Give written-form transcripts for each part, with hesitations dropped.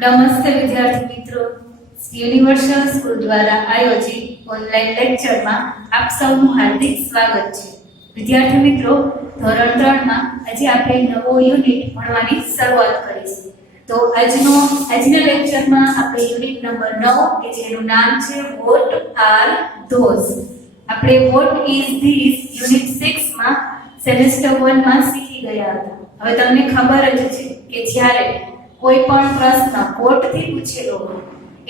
નમસ્તે વિદ્યાર્થી મિત્રો, યુનિવર્સલ સ્કૂલ દ્વારા આયોજિત ઓનલાઈન લેક્ચરમાં આપ સૌનું હાર્દિક સ્વાગત છે. વિદ્યાર્થી મિત્રો, ધોરણ 3 માં આજે આપણે નવો યુનિટ ભણવાની શરૂઆત કરીશું. તો આજના લેક્ચરમાં આપણે યુનિટ નંબર 9 કે જેનું નામ છે વોટ આર ધોઝ. આપણે વોટ ઇઝ ધીસ યુનિટ 6 માં સેમેસ્ટર 1 માં શીખી ગયા હતા. હવે તમને ખબર જ છે કે જ્યારે કોઈ પણ પ્રશ્ન કોટથી પૂછેલો હોય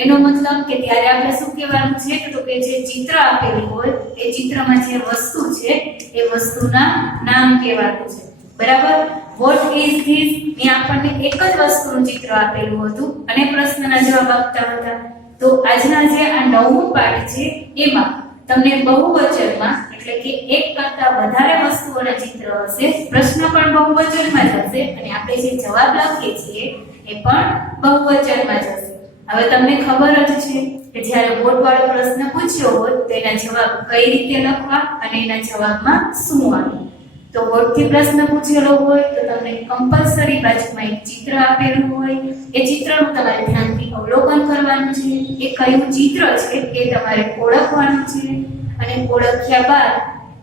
એનો મતલબ કે ત્યારે આપણે શું કહેવાનું છે તો કે જે ચિત્ર આપેલું હોય એ ચિત્રમાં જે વસ્તુ છે એ વસ્તુના નામ કહેવાનું છે. બરાબર? વોટ ઇઝ ધીસ એ આપણને એક જ વસ્તુનું ચિત્ર આપેલું હતું અને પ્રશ્નના જવાબ આપતા હતા. તો આજના જે આ 9મું પાઠ છે એમાં તમને બહુવચનમાં એટલે કે એક કરતા વધારે વસ્તુઓના ચિત્ર હશે, પ્રશ્ન પણ બહુવચનમાં જ હશે અને આપણે જે જવાબ લખીએ છીએ એ પણ બહુવચનમાં જ હશે. હવે તમને ખબર જ છે કે જ્યારે વોટ વાળો પ્રશ્ન પૂછ્યો હોય તો એના જવાબ કઈ રીતે લખવા અને એના જવાબમાં શું આવે. તો વોટ થી પ્રશ્ન પૂછેલો હોય તો તમને કમ્પલસરી બાજુમાં એક ચિત્ર આપેલું હોય, એ ચિત્રનું તમારે ધ્યાનથી અવલોકન કરવાનું છે. એ કયું ચિત્ર છે એ તમારે ઓળખવાનું છે અને ઓળખ્યા બાદ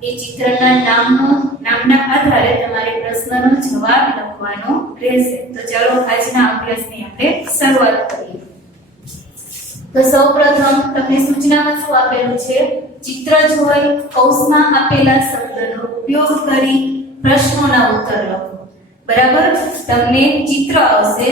એ ચિત્રના નામના આધારે તમારે પ્રશ્નનો જવાબ લખવાનો રહેશે. તો ચાલો આજના અભ્યાસની આપણે શરૂઆત કરીએ. તો સૌપ્રથમ તમને સૂચનામાં શું આપેલું છે? ચિત્ર જોઈ કૌંસમાં આપેલા શબ્દનો ઉપયોગ કરી પ્રશ્નોના ઉત્તર લખો. બરાબર? તમને ચિત્ર આવશે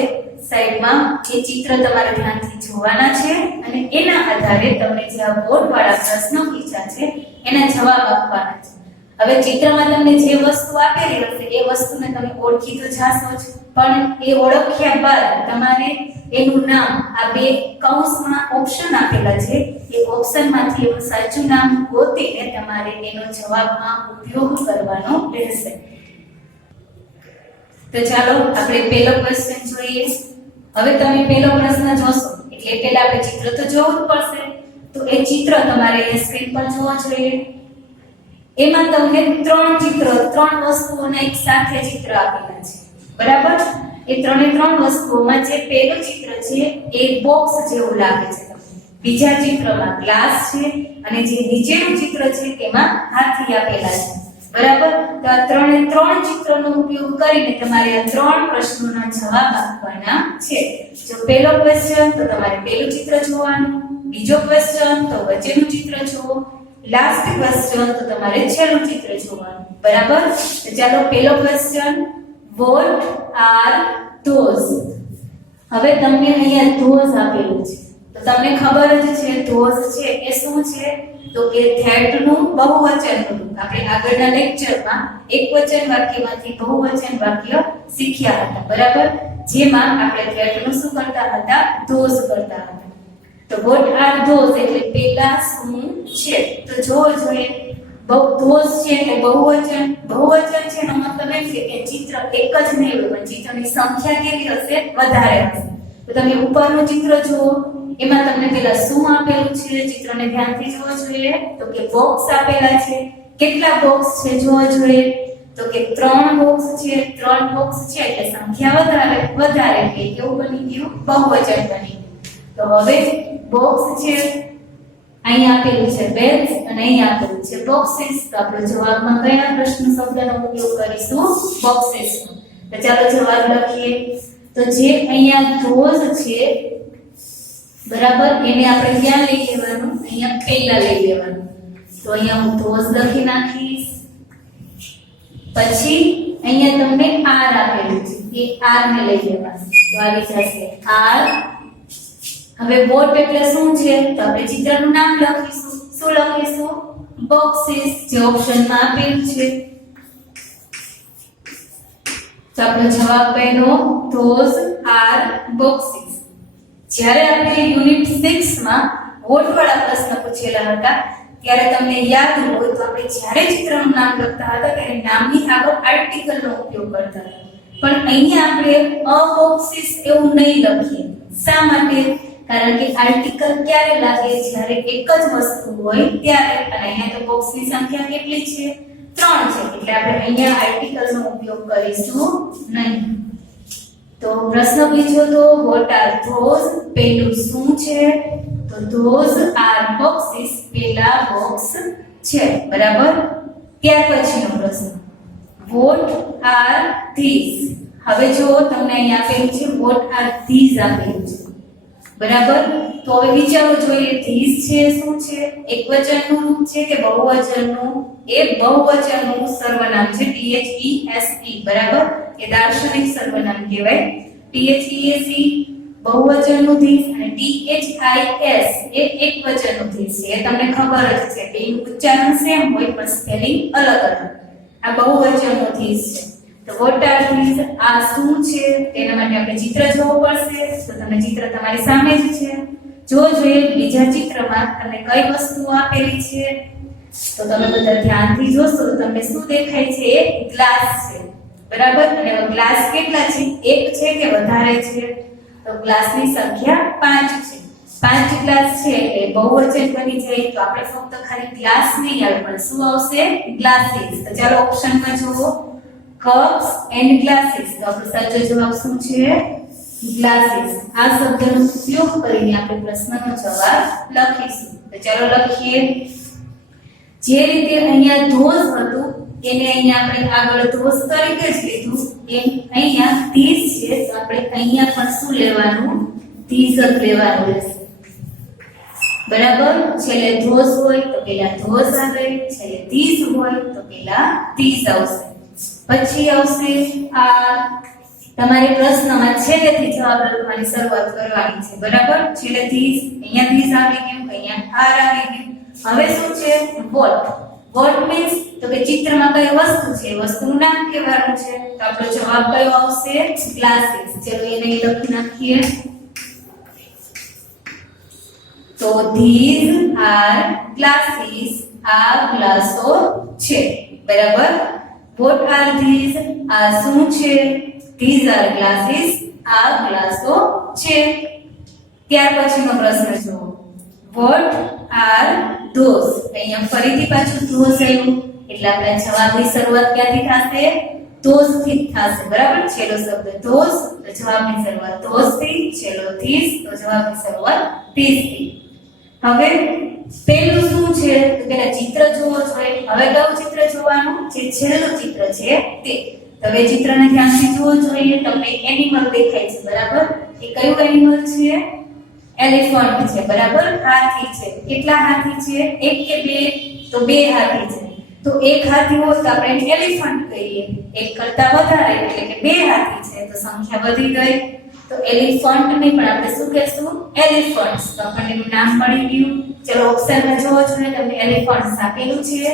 સાઈડમાં, એ ચિત્ર તમારે ધ્યાનથી જોવાના છે અને એના આધારે તમને જે આ બોર્ડ વાળા પ્રશ્નો પૂછ્યા છે એના જવાબ આપવાના છે. હવે ચિત્રમાં તમને જે વસ્તુ આપેલી હશે એ વસ્તુને તમે ઓળખી તો જાશો જ, પણ એ ઓળખ્યા બાદ તમારે એનું નામ આ બે કૌંસમાં ઓપ્શન આપેલા છે એ ઓપ્શનમાંથી એનું સાચું નામ ગોતીને તમારે એનો જવાબમાં ઉપયોગ કરવાનો રહેશે. તો ચાલો આપણે પહેલો ક્વેશ્ચન જોઈએ. હવે તમે પહેલો પ્રશ્ન જોશો એટલે પહેલા આપણે ચિત્ર તો જોવું જ પડશે. તો એ ચિત્ર તમારે એ સ્ક્રીન પર જોવા જોઈએ. એમાં તમને ત્રણ વસ્તુઓના એક સાથે ચિત્ર આપેલા છે. બરાબર? એ ત્રણે ત્રણ વસ્તુઓમાં જે પહેલું ચિત્ર છે એ બોક્સ જેવું લાગે છે. બીજા ચિત્રમાં ગ્લાસ છે અને જે નીચેનું ચિત્ર છે તેમાં હાથી આપેલા છે. બરાબર? તો આ ત્રણ ચિત્રનો ઉપયોગ કરીને તમારે આ ત્રણ પ્રશ્નોના જવાબ આપવાના છે. જો પહેલો ક્વેશ્ચન તો તમારે પહેલું ચિત્ર જોવાનું, બીજો ક્વેશ્ચન તો વચ્ચેનું ચિત્ર જોવો, લાસ્ટ ક્વેશ્ચન તો તમારે છેલ્લું ચિત્ર જોવાનું. બરાબર? તો ચાલો પહેલો ક્વેશ્ચન, વોટ આર ધોઝ. હવે તમને અહીંયા ધોઝ આપેલું છે તો તમને ખબર જ છે ધોઝ છે એ શું છે તો કે ધેટનું બહુવચન હતું. આપણે આગળના લેક્ચરમાં એકવચન વાક્યમાંથી બહુવચન વાક્ય શીખ્યા હતા. બરાબર? જેમાં આપણે ધેટનું શું કરતા હતા? ધોઝ કરતા હતા. તો વોટ આર ધોઝ એટલે પેલા શું છે? તો જોવો જોઈએ ધોઝ છે એટલે બહુવચન છે એનો મતલબ એ છે કે ચિત્ર એક જ નહીં હોય પણ ચિત્રની સંખ્યા કેવી હશે? વધારે હશે. તો તમે ઉપરનું ચિત્ર જુઓ, એમાં તમને પેલા શું આપેલું છે ચિત્રને ધ્યાનથી જોવું જોઈએ. તો કે બોક્સ આપેલા છે. કેટલા બોક્સ છે જોવા જોઈએ તો કે 3 બોક્સ છે. 3 બોક્સ છે એટલે સંખ્યા વધારે એટલે કેવું બની ગયું? બહુવચન બની ગયું. તો હવે બોક્સ છે, અહીંયા આપેલું છે બેગ્સ અને અહીંયા આપેલું છે બોક્સીસ. તો આપણે જવાબમાં કયા પ્રશ્ન શબ્દનો ઉપયોગ કરીશું? બોક્સીસનો. તો ચાલો જવાબ લખીએ. તો જે અહીંયા ધોઝ છે બરાબર, એને આપણે ક્યાં લઈ લેવાનું? અહીંયા પહેલા લઈ લેવાનું. તો અહીંયા હું ધોઝ લખી નાખીશ. પછી અહીંયા તમને આર આપેલું છે એ આર ને લઈ લેવાનું. તો આવી જશે આર. હવે વોટ એટલે શું છે તો આપણે ચિત્રનું નામ લખીશું. શું લખીશું? બોક્સીસ, જે ઓપ્શનમાં આપેલું છે. તો આપણો જવાબ પહેલો ધોઝ આર બોક્સીસ. જ્યારે આપણે યુનિટ 6 માં વોટ વાળા પ્રશ્ન પૂછેલા હતા ત્યારે તમને યાદ હોય તો આપણે જ્યારે ચિત્રનું નામ લખતા હતા ત્યારે નામની આગળ આર્ટિકલનો ઉપયોગ કરતા હતા. પણ અહીંયા આપણે અ બોક્સીસ એવું નહીં લખીએ. શા માટે? કારણ કે આર્ટિકલ ક્યારે લાગે? જ્યારે એક જ વસ્તુ હોય ત્યારે. અને અહીંયા તો બોક્સની સંખ્યા કેટલી છે? 3 છે. એટલે આપણે અહીંયા આર્ટિકલનો ઉપયોગ કરીશું નહીં. તો પ્રશ્ન પૂછ્યો તો વોટ આર ધોઝ, પેલું શું છે? તો ધોઝ આર બોક્સીસ, પેલા બોક્સ છે, બરાબર. ત્યાર પછીનો પ્રશ્ન વોટ આર ધીસ. હવે જો તમને અહીં આપેલું છે વોટ આર ધીસ આપેલું છે, બરાબર. તો હવે વિચારવું જોઈએ ધીસ છે શું છે? એકવચનનું રૂપ છે કે બહુવચનનું? એ બહુવચનનું સર્વનામ છે, THESE, બરાબર. એ દાર્શનિક સર્વનામ કહેવાય. THESE બહુવચનનું ધીસ અને THIS એ એકવચનનું ધીસ છે. એ તમને ખબર જ છે, બેનું ઉચ્ચારણ સેમ હોય પણ સ્પેલિંગ અલગ અલગ. આ બહુવચનનું ધીસ છે. તો વોટ આર ધીસ, આ શું છે? તેના માટે આપણે ચિત્ર જોવું પડશે. તો તમને ચિત્ર તમારી સામે જ છે. જો જોઈએ બીજા ચિત્રમાં તમને કઈ વસ્તુઓ આપેલી છે, તો તમે બધા ધ્યાનથી જોશો તો તમને શું દેખાય છે? એક ગ્લાસ છે, બરાબર. અને ગ્લાસ કેટલા છે? એક છે કે વધારે છે? તો ગ્લાસની સંખ્યા 5 છે. 5 ગ્લાસ છે એટલે બહુવચન બની જાય. તો આપણે ફક્ત ખાલી ગ્લાસ નહીં આવે પણ શું આવશે? ગ્લાસીસ. તો ચાલો ઓપ્શનમાં જુઓ, કપ્સ એન્ડ ગ્લાસીસ. તો આપણો સાચો જવાબ શું છે? ગ્લાસીસ. આ શબ્દનો ઉપયોગ કરીને આપણે પ્રશ્નનો જવાબ લખીશું. તો ચાલો લખીએ. જે રીતે અહીંયા ધોઝ હતું એને અહીંયા આપણે આગળ ધોઝ તરીકે જ લીધું, એમ અહીંયા ધીસ છે તો આપણે અહીંયા પણ શું લેવાનું? ધીસ જ લેવાનું રહેશે, બરાબર. છેલ્લે ધોઝ હોય તો પેલા ધોઝ આવે, છેલ્લે ધીસ હોય તો પેલા ધીસ આવશે. પછી આવશે આ. તમારે પ્રશ્નમાં છેલ્લેથી જવાબ લખવાની શરૂઆત કરવાની છે, બરાબર. છેલ્લેથી અહીંયા ધીસ આવી ગયું, અહીંયા આર આવી ગયું. હવે શું છે? વોટ. વોટ મીન્સ તો કે ચિત્રમાં કઈ વસ્તુ છે, વસ્તુનું નામ કહેવાનું છે. તો આપણો જવાબ કયો આવશે? ગ્લાસીસ. ચલો એને લખી નાખીએ. તો ધીસ આર ગ્લાસીસ, આ ગ્લાસો છે, બરાબર. વોટ આર ધીસ, આ શું છે? ધીસ આર ગ્લાસીસ, આ ગ્લાસો છે. ત્યાર પછીનો પ્રશ્ન જુઓ, વોટ આર ધોઝ. અહીંયા ફરીથી પાછું ધોઝ આવ્યું એટલે આપણા જવાબની શરૂઆત ક્યાંથી થશે? ધોઝ થી થશે, બરાબર. છેલ્લો શબ્દ ધોઝ તો જવાબની શરૂઆત ધોઝ થી, છેલ્લો ધીસ તો જવાબની શરૂઆત ધીસ થી. હવે પેલું શું છે? તો પેલા ચિત્ર જોવો જોઈએ. હવે કયું ચિત્ર જોવાનું? જે છેલ્લું ચિત્ર છે તે. હવે ચિત્રને ધ્યાનથી જોવો જોઈએ. તમને એનિમલ દેખાય છે, બરાબર. એ કયું એનિમલ છે? એલિફન્ટ છે, બરાબર. હાથી છે. કેટલા હાથી છે? એક કે બે? તો બે હાથી છે. તો એક હાથી હોય તો આપણે એલિફન્ટ કહીએ. એક કરતા વધારે એટલે કે બે હાથી છે તો સંખ્યા વધી ગઈ. તો એલિફન્ટ ને પણ આપણે શું કહેશું? એલિફન્ટ્સ. તો આપણને એનું નામ મળી ગયું. ચલો ઓપ્શનમાં જોવો જોઈએ તમને એલિફન્ટ્સ આપેલું છે.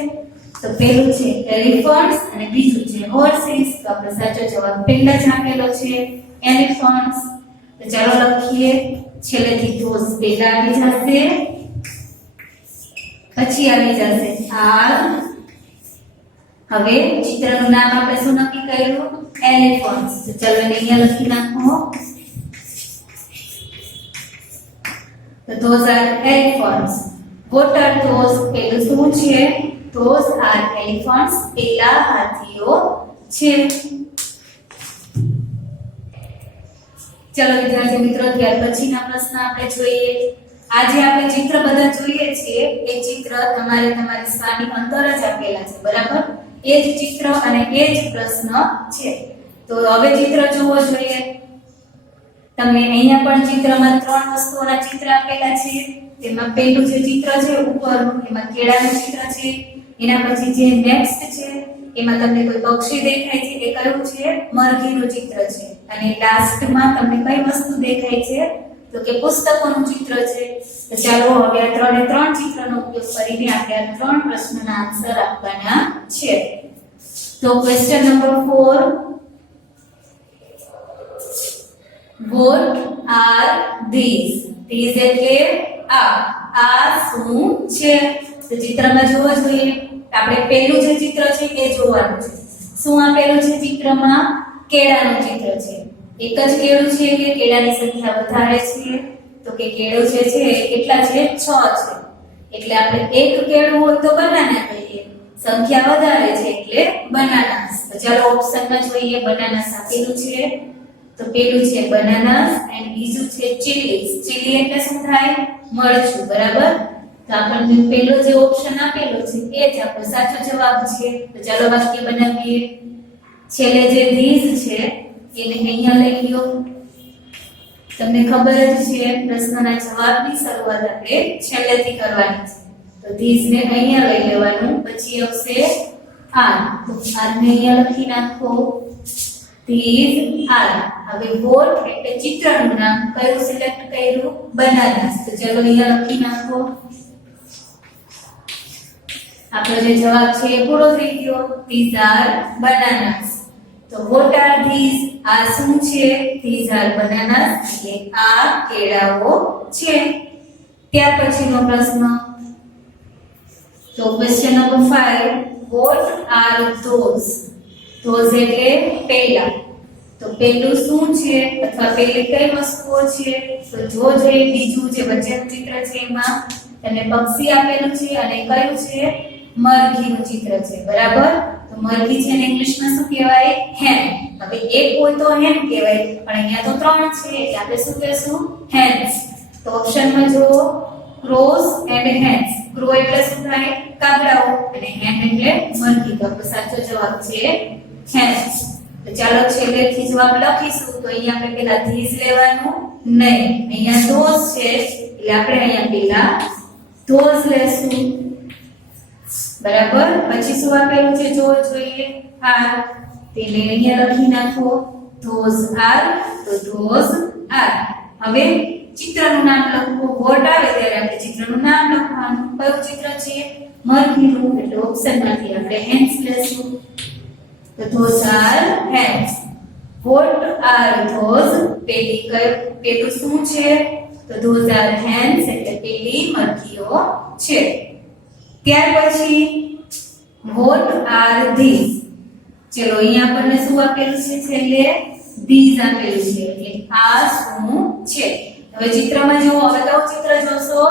તો પેલું છે એલિફન્ટ્સ અને બીજું છે હોર્સીસ. તો આપણો સાચો જવાબ પહેલા જ આપેલો છે એલિફન્ટ્સ. તો ચાલો લખીએ. છેલ્લેથી ધોઝ પહેલા આવી જશે, પછી આવી જશે આર. હવે ચિત્રનું નામ આપણે શું નક્કી કર્યું? એલિફન્ટ્સ. તો ચાલો એને અહીંયા લખી નાખો. તો those R elephants. Vote are those, પેલું શું છે? ધોઝ આર એલિફન્ટ્સ, પેલા હાથીઓ છે. ચલો વિદ્યાર્થી મિત્રો, ત્યાર પછીના પ્રશ્ન આપણે જોઈએ. આજે આપણે ચિત્ર બધા જોઈએ છીએ એ ચિત્ર તમારી સાની અંદર જ આપેલા છે, બરાબર. એ જ ચિત્ર અને એ જ પ્રશ્ન છે. તો હવે ચિત્ર જોવો જોઈએ. તમને અહીંયા પણ ચિત્રમાં ત્રણ વસ્તુઓના ચિત્ર આપેલા છે. તેમાં પહેલું જે ચિત્ર છે ઉપરનું, એમાં કેળાનું ચિત્ર છે. એના પછી જે નેક્સ્ટ છે એમાં તમને કોઈ પક્ષી દેખાય છે, એ કયું છે? મરઘીનું ચિત્ર છે. અને લાસ્ટમાં તમને કઈ વસ્તુ દેખાય છે? તો કે પુસ્તકોનું ચિત્ર છે. તો ચાલો હવે આ ત્રણે ત્રણ ચિત્રનો ઉપયોગ કરીને આપણે આ ત્રણ પ્રશ્નના આન્સર આપવાના છે. તો question number 4, vote are this? This એટલે આ શું છે? તો ચિત્રમાં જોવા જોઈએ. આપણે પહેલું જે ચિત્ર છે એ જોવાનું છે. શું આપેલું છે ચિત્રમાં? કેળાનું ચિત્ર છે. એક જ કેળું છે કે કેળાની સંખ્યા વધારે છે? તો કે કેળું જે છે કેટલા છે? 6 છે. એટલે આપણે એક કેળું હોય તો બનાના કહીએ, સંખ્યા વધારે છે એટલે બનાનાસ. તો ચાલો ઓપ્શનમાં જોઈએ. બનાનાસ આપેલું છે. તો તો પેલું છે બનાનાસ એન્ડ બીજું છે ચીલીઝ. ચીલી એટલે શું થાય? મરચું, બરાબર? તો આપણને પેલો જે ઓપ્શન આપેલો છે એ જ આપણો સાચો જવાબ છે. તો ચાલો વાક્ય બનાવીએ. છેલ્લે જે ધીસ છે એને અહીંયા લઈ લ્યો. તમને ખબર જ છે પ્રશ્નના જવાબની શરૂઆત આપણે છેલ્લેથી કરવાની છે. તો ધીસ ને અહીંયા લઈ લેવાનું, પછી આવશે આર. તો આર ને અહીંયા લખી નાખો. This R. હવે વોટ એટલે ચિત્રનું નામ કયું સિલેક્ટ કર્યું? બનાનાસ. તો ચલો અહીંયા લખી નાખો. આપણો જે જવાબ છે એ પૂરો થઈ ગયો. These are bananas. તો વોટ આર ધીસ? આ શું છે? These are bananas. એટલે આ કેળાઓ છે. ત્યાર પછીનો પ્રશ્ન. તો question number 5, what are those? Those એટલે પેલા. તો પેલું શું છે અથવા પેલી કઈ વસ્તુઓ છે? તો જો જોઈએ બીજું જે વચ્ચેનું ચિત્ર છે એમાં તમને પક્ષી આપેલું છે અને કયું છે? મરઘીનું ચિત્ર છે, બરાબર? તો મરઘી છે ને ઇંગ્લિશમાં શું કહેવાય? હેન. હવે એક હોય તો હેન કહેવાય, પણ અહીંયા તો ત્રણ છે એટલે આપણે શું કહેશું? હેન્સ. તો ઓપ્શનમાં જો ક્રોસ એન્ડ હેન્સ. ક્રો એટલે શું થાય? કાગડાઓ, અને હેન એટલે મરઘી. તો આપણો સાચો જવાબ છે હેન્સ. તો ચાલો છેલ્લેથી જવાબ લખીશું. તો અહીંયા આપણે પેલા ધીસ લેવાનું નહીં, અહીંયા ધોઝ છે એટલે આપણે અહીંયા પેલા ધોઝ લેશું, બરાબર? પછી શું આપેલું છે જો જોઈએ? આર. તેને અહીંયા લખી નાખો. Those are. તો ધોઝ આર. હવે ચિત્રનું નામ લખવું. વોટ આવે ત્યારે આપણે ચિત્રનું નામ લખવાનું. કયું ચિત્ર છે? મરઘીનું. એટલે ઓપ્શનમાંથી આપણે હેન્સ લેશું. તો those are hens. What are those? પેલું શું છે? તો ધોઝ આર હેન્સ એટલે પેલી મરઘીઓ છે. ત્યાર પછી વોટ આર ધીસ? ચલો અહીંયા આપણને શું આપેલું છે? છેલ્લે ધીસ આપેલું છે એટલે આ શું છે? હવે ચિત્રમાં જુઓ. હવે કયું ચિત્ર જોશો?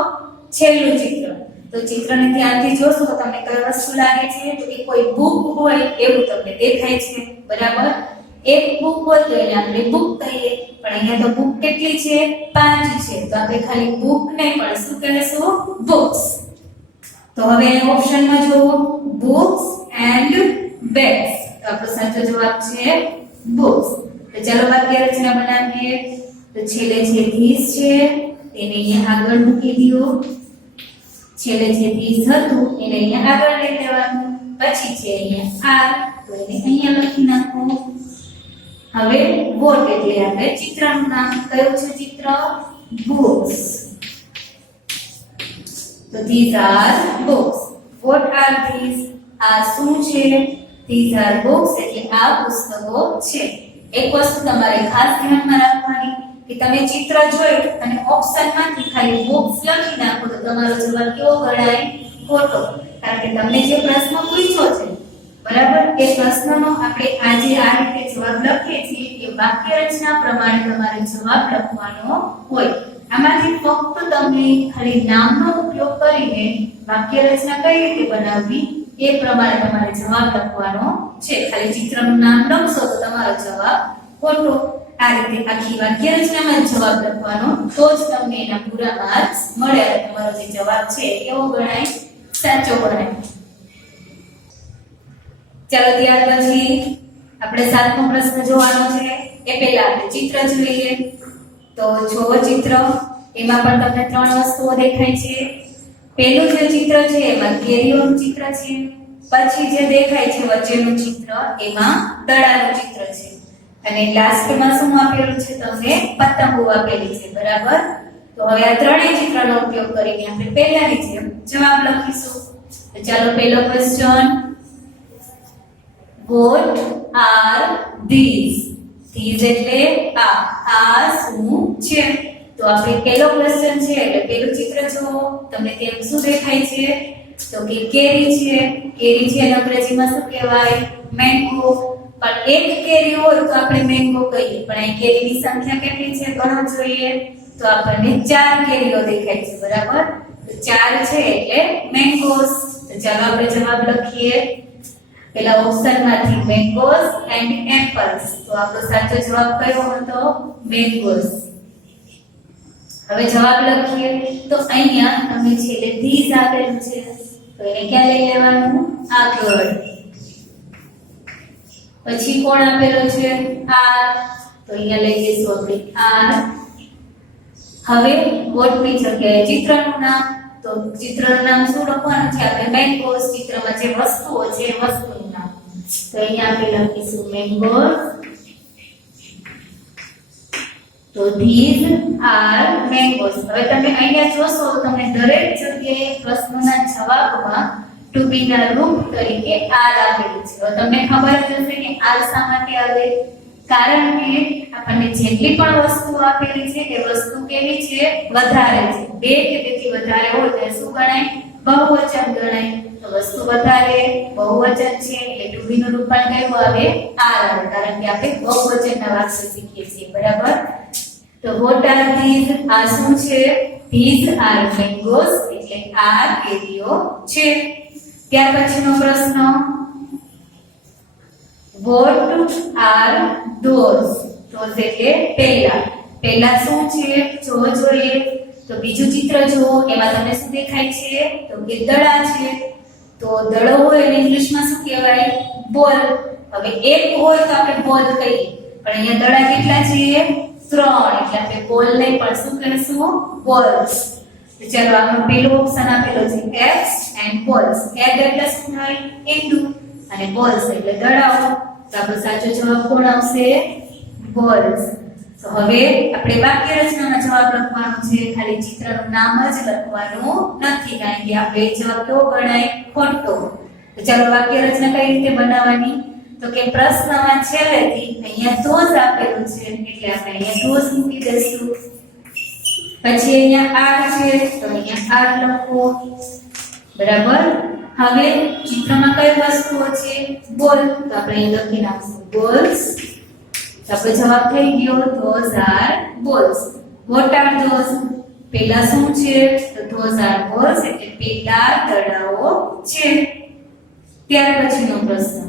છેલ્લું ચિત્ર. તો ચિત્રને ધ્યાનથી જોશો તો તમને કઈ વસ્તુ લાગે છે? તો કે કોઈ બુક હોય એવું તમને દેખાય છે, બરાબર? એક બુક હોય તો એને આપણે બુક કહીએ, પણ અહીંયા તો બુક કેટલી છે? 5 છે. તો આપણે ખાલી બુક નહીં પણ શું કહેશું? બુક્સ. તો હવે ઓપ્શનમાં જુઓ બુક્સ એન્ડ બેગ્સ. તો આપણો સાચો જવાબ છે બુક્સ. તો ચાલો વાક્ય રચના બનાવીએ. તો છેલ્લે જે ધીસ છે તેને અહીંયા આગળ મૂકી દો. છેલ્લે જે ધીસ હતું એને અહીંયા આગળ લઈ લેવાનું. પછી છે અહીંયા આર. તો એને અહીંયા લખી નાખો. હવે વોટ એટલે આપણે ચિત્રનું નામ. કયું છે ચિત્ર? બુક્સ. તો these are books. What are these? આ શું છે? These are books એટલે આ પુસ્તકો છે. એક વસ્તુ તમારે ખાસ ધ્યાનમાં રાખવાની કે તમે ચિત્ર જોઈ અને ઓપ્શનમાંથી ખાલી books લખી નાખો તો તમારો જવાબ કેવો ગણાય? ખોટો. કારણ કે તમને જે પ્રશ્ન પૂછ્યો છે, બરાબર, એ પ્રશ્નનો આપણે આજે આ રીતે જવાબ લખીએ છીએ એ વાક્ય રચના પ્રમાણે તમારે જવાબ લખવાનો હોય. આમાંથી ફક્ત તમને ખાલી નામનો ઉપયોગ કરીને વાક્ય રચના કઈ રીતે બનાવવી એ પ્રમાણે તમારે જવાબ લખવાનો છે. ખાલી ચિત્રનું નામ લખશો તો તમારો જવાબ ખોટો. આ રીતે આખી વાક્ય રચનામાં જવાબ લખવાનો, તો જ તમને એના પૂરા માર્ક્સ મળે અને તમારો જે જવાબ છે કેવો ગણાય? સાચો ગણાય. ચાલો ત્યાર પછી આપણે 7મો પ્રશ્ન જોવાનો છે. એ પહેલા આપણે ચિત્ર જોઈએ. તો જો ચિત્ર, એમાં પણ તમને 3 વસ્તુઓ દેખાય છે. પહેલું જે ચિત્ર છે એમાં કેરીઓનું ચિત્ર છે. પછી જે દેખાય છે વચ્ચેનું ચિત્ર એમાં દડાનું ચિત્ર છે. અને લાસ્ટમાં શું આપેલું છે? તમને પતંગો આપેલી છે, બરાબર? તો હવે આ ત્રણેય ચિત્રનો ઉપયોગ કરીને આપણે પહેલાની જેમ જવાબ લખીશું. તો ચાલો પહેલો question. Vote are this? This એટલે આ શું છે? તો આપણે પહેલો ક્વેશ્ચન છે એટલે પહેલું ચિત્ર જુઓ. તમને તેમ શું દેખાય છે? તો કે કેરી છે. કેરી છે અને અંગ્રેજીમાં શું કહેવાય? મેંગો. પણ એક કેરી હોય તો આપણે મેંગો કહીએ, પણ અહીં કેરીની સંખ્યા કેટલી છે ગણો જોઈએ. તો આપણને 4 કેરીઓ દેખાય છે, બરાબર? તો 4 છે એટલે મેંગોસ. તો ચાલો આપણે જવાબ લખીએ. પેલા ઓપ્શનમાંથી મેંગોસ એન્ડ એપલ્સ. તો આપણો સાચો જવાબ કયો હતો? મેંગોસ. હવે જવાબ લખીએ તો અહીંયા તમે છેલ્લે ધીસ આપેલું છે તો એને ક્યાં લઈ લેવાનું? આગળ. પછી કોણ આપેલો છે? આર. તો અહીંયા લઈ લઈશું આપણે આર. હવે વોટની જગ્યાએ ચિત્રનું નામ. તો ચિત્રનું નામ શું લખવાનું છે? આપણે મેંગોસ. ચિત્રમાં જે વસ્તુઓ છે એ વસ્તુનું નામ. તો અહીંયા આપણે લખીશું મેંગોસ. તો these are mangoes. હવે તમે અહીંયા જોશો તો તમને દરેક જગ્યાએ પ્રશ્નના જવાબમાં to be ના રૂપ તરીકે આર આપેલું છે. હવે તમને ખબર જ હશે કે આર શા માટે આવે? કારણ કે આપણને જેટલી પણ વસ્તુ આપેલી છે તે વસ્તુ કેવી છે? વધારે છે. બે કે તેથી વધારે હોય તો શું ગણાય? બહુવચન ગણાય. તો વસ્તુ વધારે બહુવચન છે એટલે to be નું રૂપ પણ કયું આવે? આર આવે. કારણ કે આપણે બહુવચનના વાક્ય શીખીએ છીએ. બરાબર? તો what are these? આ શું છે? these are mangoes એટલે આ કેરીઓ છે. ત્યાર પછીનો પ્રશ્ન what are those? those એટલે પહેલા શું છે? જો જોઈએ તો બીજું ચિત્ર જુઓ એમાં તમને શું દેખાય છે? તો કે દડા છે. તો દડો હોય એને ઇંગ્લિશમાં શું કહેવાય? બોલ. હવે એક હોય તો આપણે બોલ કહીએ પણ અહીંયા દડા કેટલા છે? 3. એટલે આપણે બોલ નહીં પણ શું કહીશું? બોલ્સ. તો ચાલો આપણો પહેલો ઓપ્શન આપેલો છે એગ્સ એન્ડ બોલ્સ. એગ એટલે શું થાય? ઈંડું અને બોલ્સ એટલે દડાઓ. તો આપણો સાચો જવાબ કોણ આવશે? બોલ્સ. તો હવે આપણે વાક્ય રચનામાં જવાબ લખવાનો છે. ખાલી ચિત્રનું નામ જ લખવાનું નથી કારણ કે આપણે જવાબ કેવો ગણાય? ખોટો. તો ચાલો વાક્ય રચના કઈ રીતે બનાવવાની? તો કે પ્રશ્નમાં છેલ્લેથી અહીંયા ધોઝ આપેલું છે એટલે આપણે અહીંયા ધોઝ મૂકી દઈશું. પછી અહીંયા આર છે તો અહીંયા આર લખો. બરાબર? હવે ચિત્રમાં કઈ વસ્તુઓ છે? બોલ. તો આપણે અહીં લખી નાખશું બોલ્સ. તો આપણો જવાબ થઈ ગયો those are balls. Vote are those? પેલા શું છે? તો ધોઝ આર બોલ્સ એટલે પેલા દડાઓ છે. ત્યાર પછીનો પ્રશ્ન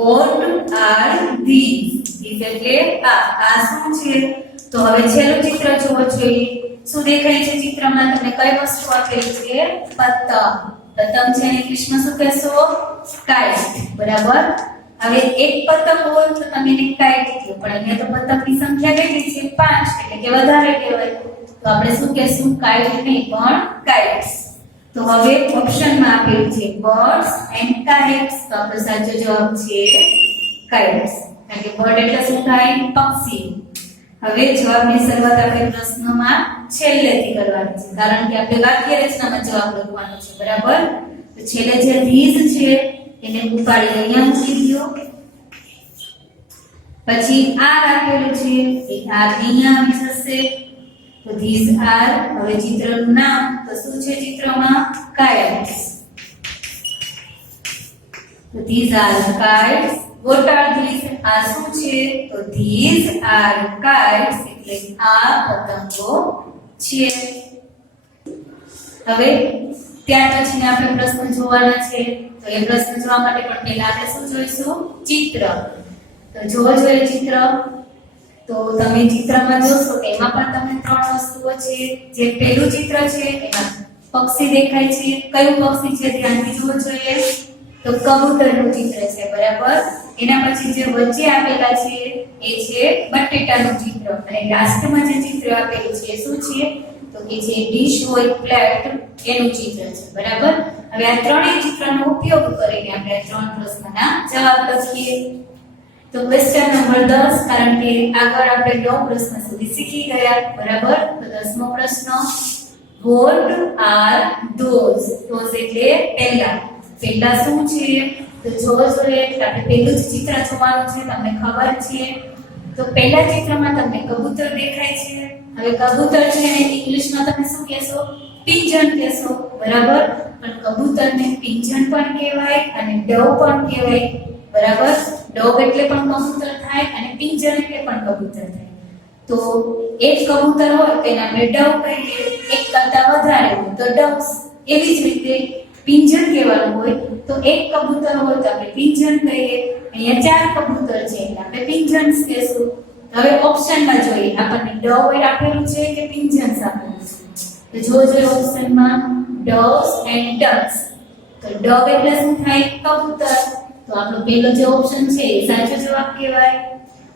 what are these? these એટલે આ શું છે? તો હવે છેલ્લું ચિત્ર જોવો જોઈએ. શું દેખાય છે ચિત્રમાં? તમને કઈ વસ્તુ આપેલી છે? પતંગ. પતંગ છે ઇંગ્લિશમાં શું કહેશો? કાઇટ. બરાબર? હવે એક પતંગ હોય તો તમે એને કાઇટ કહો પણ અહીંયા તો પતંગની સંખ્યા કેટલી છે? 5 એટલે કે વધારે કહેવાય. તો આપણે શું કહેશું? કાઇટ નહીં પણ કાઇટ્સ. તો હવે ઓપ્શનમાં આપેલું છે બર્ડ્સ એન્ડ કાઇટ્સ. તો આપણો સાચો જવાબ છે કાઇટ્સ. કારણ કે બર્ડ એટલે શું થાય? પક્ષી. હવે જવાબની શરૂઆત આપણે પ્રશ્નમાં છેલ્લેથી કરવાની છે કારણ કે આપણે વાક્ય રચનામાં જવાબ લખવાનો છે. બરાબર? તો છેલ્લે જે these છે એને ઉપાડી અહીંયા મૂકી દો. પછી આર આપેલું છે એ આર અહીંયા આવી જશે. તો these are હવે ચિત્રનું નામ તો શું છે ચિત્રમાં? kites. તો these are kites. what are these? આ શું છે? તો these are kites એટલે આ પતંગો છે. હવે ત્યાર પછી આપણે પ્રશ્ન જોવાના છે. તો એ પ્રશ્ન જોવા માટે પણ પહેલા આપણે શું જોઈશું? ચિત્ર. તો જોવો જોઈએ ચિત્ર. તો તમે ચિત્રમાં જોશો કે એમાં પણ તમને 3 વસ્તુઓ છે. જે પહેલું ચિત્ર છે એમાં પક્ષી દેખાય છે. કયું પક્ષી છે ધ્યાનથી જોવું જોઈએ? તો કબૂતરનું ચિત્ર છે. બરાબર? એના પછી જે વચ્ચે આપેલા છે એ છે બટેટાનું ચિત્ર અને લાસ્ટમાં જે ચિત્ર આપેલું છે એ શું છે? તો કે જે ડીશ હોય પ્લેટ એનું ચિત્ર છે. બરાબર? હવે આ ત્રણેય ચિત્રનો ઉપયોગ કરીને આપણે આ 3 પ્રશ્નના જવાબ લખીએ. તો ક્વેશ્ચન નંબર 10 કારણ કે આગળ આપણે 9 પ્રશ્ન સુધી શીખી ગયા. બરાબર? તો 10મો પ્રશ્ન what are those? those એટલે પહેલા શું છે? તો જોવો જોઈએ આપણે પહેલું જ ચિત્ર જોવાનું છે. તમને ખબર છે તો પહેલા ચિત્રમાં તમને કબૂતર દેખાય છે. હવે કબૂતર છે એને ઇંગ્લિશમાં તમે શું કહેશો? પિંજણ કહેશો. બરાબર? પણ કબૂતરને પિંજણ પણ કહેવાય અને ડવ પણ કહેવાય. બરાબર? ડોગ એટલે પણ કબૂતર થાય અને પિંજર એટલે પણ કબૂતર થાય. તો એક કબૂતર હોય તો એને આપણે ડવ કહીએ. એક કરતા વધારે હોય તો ડવ્સ. એવી જ રીતે પિંજર કહેવાનું હોય તો એક કબૂતર હોય તો આપણે પિંજર કહીએ. અહીંયા 4 કબૂતર છે એટલે આપણે પિંજન્સ કહેશું. હવે ઓપ્શનમાં જોઈએ આપણને ડવ આપેલું છે કે પિંજન્સ આપેલું છે. તો જો ઓપ્શનમાં doves and ducks. તો ડવ એટલે શું થાય? કબૂતર. તો આપણો પહેલો જે ઓપ્શન છે એ સાચો જવાબ કહેવાય.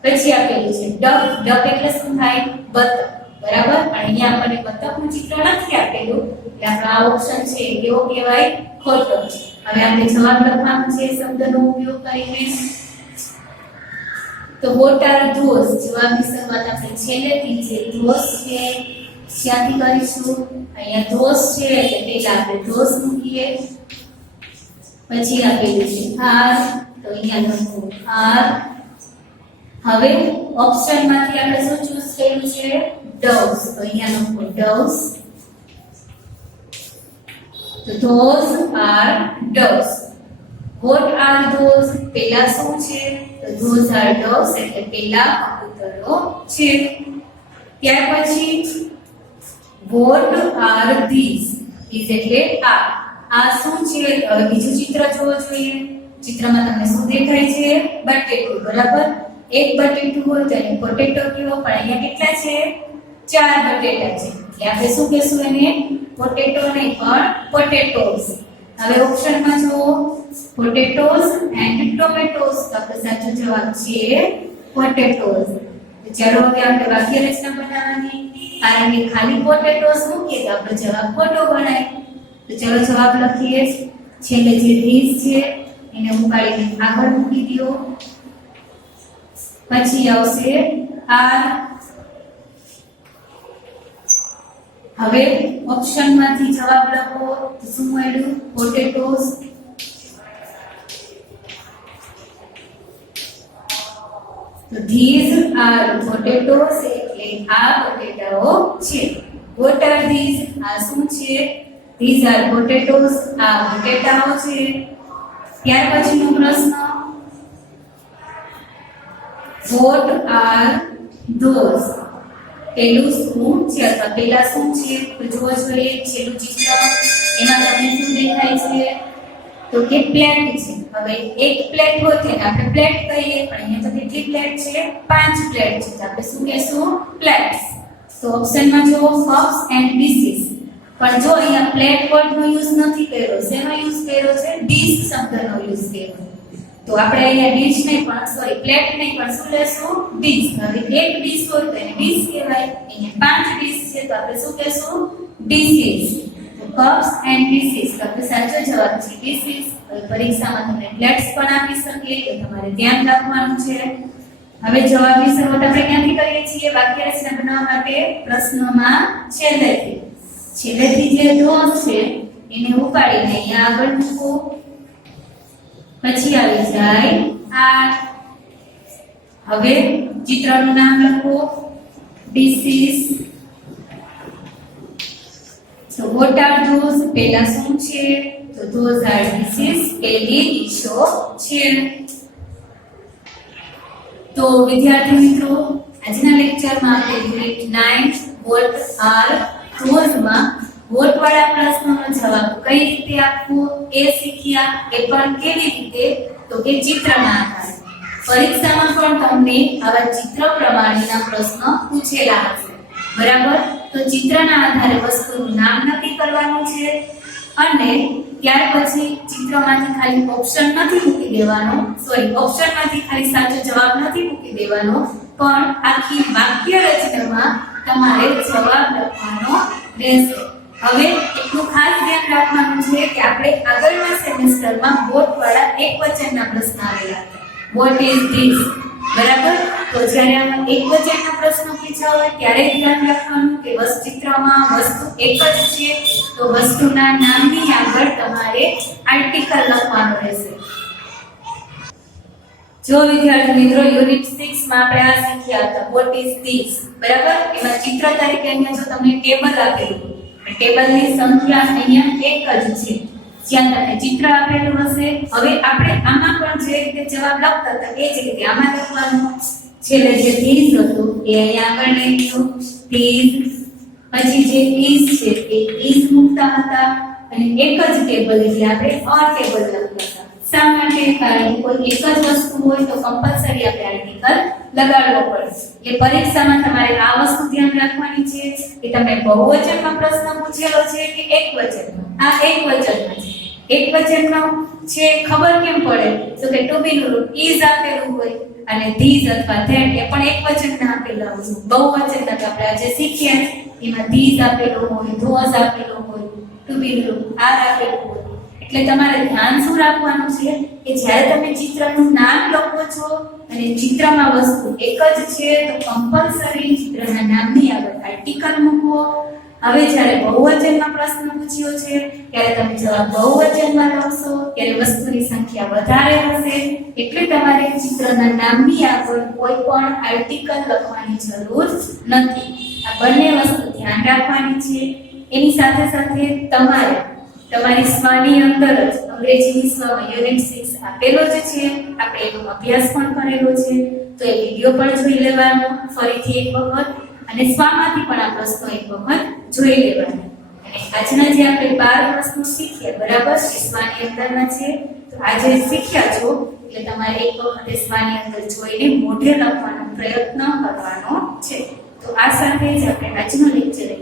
પછી આપેલું છે ડક એટલે શું થાય? બતક. બરાબર. પણ અહીંયા આપણને બતકનું ચિત્ર નથી આપેલું એટલે આપણો આ ઓપ્શન છે એ કેવો કહેવાય? ખોટો. હવે આપણે જવાબ લખવાનો છે શબ્દનો ઉપયોગ કરીને. તો what are those? જવાબની શરૂઆત આપણે છેલ્લેથી છે those છે ત્યાંથી કરીશું. અહીંયા those છે એટલે પહેલા આપણે those મૂકીએ. પછી આપેલું છે are તો અહીંયા લખવું are. હવે ઓપ્શનમાંથી આપણે શું ચૂઝ કર્યું છે? doves. તો અહીંયા લખવું doves. તો those are doves. What are those? પેલા શું છે? તો those are doves એટલે પેલા કબૂતરો છે. ત્યાર પછી what are these? these એટલે આ શું છે? હવે બીજું ચિત્ર જોવું જોઈએ. ચિત્રમાં તમને શું દેખાય છે? બટેટું. બરાબર. એક બટેટું હોય તો એને પોટેટો કહેવો, પણ અહીંયા કેટલા છે? 4 બટેટા છે એટલે આપણે શું કહેશું એને? પોટેટો નહીં પણ પોટેટોસ. હવે ઓપ્શનમાં જુઓ પોટેટોસ એન્ડ ટોમેટોસ. તો આપણો સાચો જવાબ છે પોટેટોસ. તો ચાલો હવે આપણે વાક્ય રચના બનાવવાની. કારણ કે ખાલી પોટેટોસ મૂકીએ તો આપણો જવાબ ખોટો ગણાય. તો ચાલો જવાબ લખીએ. છેલ્લે જે ધીસ છે એને ઉપાડીને આગળ મૂકી દો. પછી આવશે આર. હવે ઓપ્શનમાંથી જવાબ લખો તો શું મળ્યું? પોટેટોસ. તો these are potatoes એટલે આ બટેટાઓ છે. what are these? આ શું છે? these are potatoes આ બટેટાઓ છે. ત્યાર પછીનો પ્રશ્ન what are those? પેલું શું છે અથવા પેલા શું છે? તો જોવો જોઈએ છેલ્લું ચિત્ર. એમાં તમને શું દેખાય છે? તો કે પ્લેટ છે. હવે એક પ્લેટ હોય તો આપણે પ્લેટ કહીએ, પણ અહીંયા તો કેટલી પ્લેટ છે? 5 પ્લેટ છે. તો આપણે શું કહેશું? પ્લેટ્સ. તો ઓપ્શનમાં જો કપ્સ એન્ડ ડીશીસ. પણ જો અહીંયા પ્લેટ વર્ડનો યુઝ નથી કર્યો, શેનો યુઝ કર્યો છે? ડીશ શબ્દનો યુઝ કર્યો. તો આપણે અહીંયા ડીશ નહીં પણ પ્લેટ નહીં પણ શું લેશું? ડીશ. હવે એક ડીશ હોય તો એને ડીશ કહેવાય. અહીંયા 5 ડીશ છે તો આપણે શું કહેશું? ડીશીસ. તો કપ્સ એન્ડ ડીશીસ. તો આપણો સાચો જવાબ છે ડીશીસ. પરીક્ષામાં તમને પ્લેટ્સ પણ આપી શકીએ તો તમારે ધ્યાન રાખવાનું છે. હવે જવાબની શરૂઆત આપણે ક્યાંથી કરીએ છીએ? વાક્ય રચના બનાવવા માટે પ્રશ્નોમાં છેલ્લેથી જે ધોસ છે એને ઉપાડીને અહીંયા આગળ મૂકો. પછી આવી જાય આ. હવે ચિત્રનું નામ લખો dishes. So what are those? પેલા શું છે? તો those are dishes. પેલી ડીશો છે. તો વિદ્યાર્થી મિત્રો આજના લેક્ચરમાં આપણે યુનિટ 9 what are those માં વોટ વાળા પ્રશ્નોનો જવાબ કઈ રીતે આપવો એ શીખ્યા. એ પણ કેવી રીતે? તો કે ચિત્રના આધારે. પરીક્ષામાં પણ તમને આવા ચિત્ર પ્રમાણેના પ્રશ્નો પૂછેલા હશે. બરાબર. તો ચિત્રના આધારે વસ્તુનું નામ નક્કી કરવાનું છે અને ત્યાર પછી ચિત્રમાંથી ખાલી ઓપ્શન નથી મૂકી દેવાનો. ઓપ્શનમાંથી ખાલી સાચો જવાબ નથી મૂકી દેવાનો, પણ આખી વાક્ય રચનામાં તમારે જવાબ લખવાનો રહેશે. હવે એટલું ખાસ ધ્યાન રાખવાનું છે કે આપણે આગળના સેમેસ્ટરમાં વોટ વાળા એકવચનના પ્રશ્ન આવેલા હતા. What is this? બરાબર. તો જ્યારે આમાં એકવચનના પ્રશ્નો પૂછ્યા હોય ત્યારે ધ્યાન રાખવાનું કે ચિત્રમાં વસ્તુ એક જ છે તો વસ્તુના નામની આગળ તમારે આર્ટિકલ લખવાનો રહેશે. જો વિદ્યાર્થી મિત્રો યુનિટ 6 માં આપણે આ શીખ્યા હતા વોટ ઇઝ ધીસ. બરાબર. એમાં ચિત્ર તરીકે અહીંયા જો તમને ટેબલ આપેલું, ટેબલની સંખ્યા અહીંયા એક જ છે. જ્યાં તમને ચિત્ર આપેલું હશે. હવે આપણે આમાં પણ જે રીતે જવાબ લખતા હતા એ જ રીતે આમાં લખવાનું. છેલ્લે જે ધીસ હતું એ અહીંયા આગળ લઈ લો ધીસ. પછી જે ઇઝ છે એ ઇઝ મૂકતા હતા. અને એક જ ટેબલ એટલે આપણે અ ટેબલ લખતા. શા માટે? કારણ કે કોઈ એક જ વસ્તુ હોય તો કમ્પલસરી આપણે આર્ટિકલ લગાડવો પડે. એટલે પરીક્ષામાં તમારે આ વસ્તુ ધ્યાન રાખવાની છે કે તમે બહુવચનમાં પ્રશ્ન પૂછેલો છે કે એકવચનમાં. આ એકવચનમાં છે. એકવચનમાં છે ખબર કેમ પડે? તો કે ટુ બી નું રૂપ ઇઝ આપેલું હોય અને ધીઝ અથવા ધેટ એ પણ એકવચનના આપેલા હોય. બહુવચનના તો આપણે આજે શીખ્યા એમાં ધીઝ આપેલું હોય, ધોઝ આપેલું હોય, ટુ બી નું રૂપ આર આપેલું હોય. એટલે તમારે ધ્યાન શું રાખવાનું છે કે જ્યારે તમે ચિત્રનું નામ લખો છો અને ચિત્રમાં વસ્તુ એક જ છે તો કમ્પલસરી ચિત્રના નામની આગળ આર્ટિકલ મૂકવો. હવે જ્યારે બહુવચનમાં પ્રશ્ન પૂછ્યો છે ત્યારે તમે જવાબ બહુવચનમાં લખશો ત્યારે વસ્તુની સંખ્યા વધારે હશે એટલે તમારે ચિત્રના નામની આગળ કોઈ પણ આર્ટિકલ લખવાની જરૂર નથી. આ બંને વસ્તુ ધ્યાન રાખવાની છે. એની સાથે સાથે તમારે તમારી સ્વાની અંદર જ અંગ્રેજીની સ્વામાં યુનિટ 6 આપેલો જ છે. આપણે એનો અભ્યાસ પણ કરેલો છે તો એ વિડિયો પણ જોઈ લેવાનો ફરીથી એક વખત અને સ્વામાંથી પણ આ પ્રશ્નો એક વખત જોઈ લેવાના. અને આજના જે આપણે 12 પ્રશ્નો શીખ્યા બરાબર એ સ્વાની અંદરના છે. તો આજે શીખ્યા છો એટલે તમારે એક વખત સ્વાની અંદર જોઈને મોઢે લખવાનો પ્રયત્ન કરવાનો છે. તો આ સાથે જ આપણે આજનો લેક્ચર